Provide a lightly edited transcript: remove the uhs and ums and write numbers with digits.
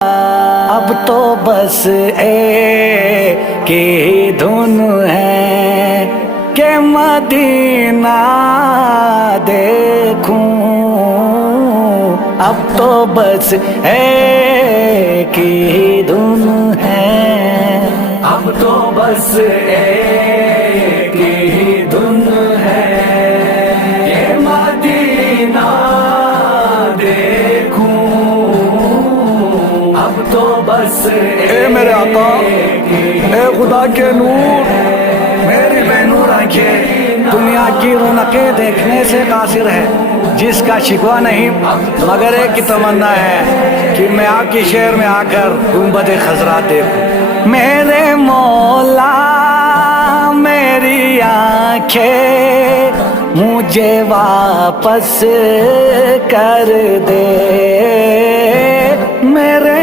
اب تو بس ایک ہی دھن ہے کہ مدینہ دیکھوں، اب تو بس ایک ہی دھن ہے، اب تو بس ایک ہی دھن ہے کہ مدینہ دیکھوں، اب تو بس اے میرے آقا، اے خدا کے نور، میری بے نور آنکھیں دنیا کی رونقیں دیکھنے سے قاصر ہے، جس کا شکوہ نہیں مگر ایک کی تمنا ہے کہ میں آپ کی شہر میں آ کر گنبد خضرا دیکھوں۔ میرے مولا میری آنکھیں مجھے واپس کر دے، میرے